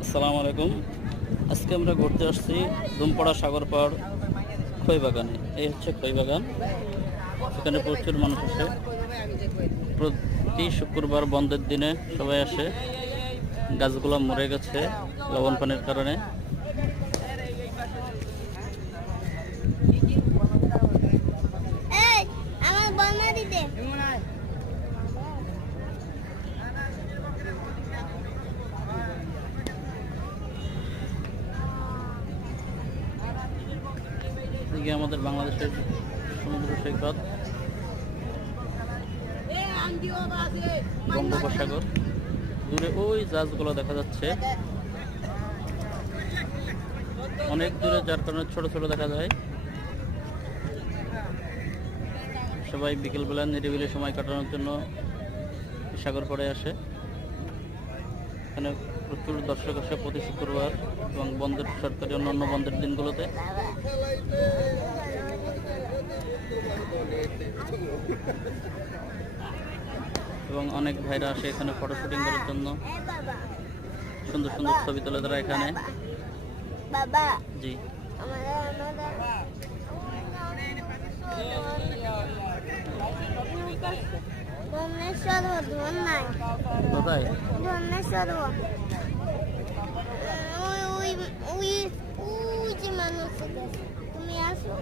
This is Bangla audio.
আসসালামু আলাইকুম। আজকে আমরা ঘুরতে আসছি দুমপাড়া সাগর পাড় খই বাগানে। এই হচ্ছে খই বাগান। এখানে প্রচুর মানুষ আসে। প্রতি শুক্রবার বন্ধের দিনে সবাই আসে। গাছগুলো মরে গেছে লবণ পানির কারণে। এদিকে আমাদের বাংলাদেশের সমুদ্র সৈকত, বঙ্গোপসাগর। দূরে ওই জাহাজগুলো দেখা যাচ্ছে অনেক দূরে, যার কারণে ছোট ছোট দেখা যায়। সবাই বিকেলবেলা নিরিবিলি সময় কাটানোর জন্য সাগর পাড়ে আসে। এখানে প্রচুর দর্শক আসে প্রতি শুক্রবার এবং বন্ধের সরকারি অন্যান্য বন্ধের দিনগুলোতে। এবং অনেক ভাইরা আসে এখানে ফটো শুটিং করার জন্য। সুন্দর সুন্দর ছবি তুলে তারা এখানে। জি, কোথায়? ওই যে মানুষ তুমি আসো।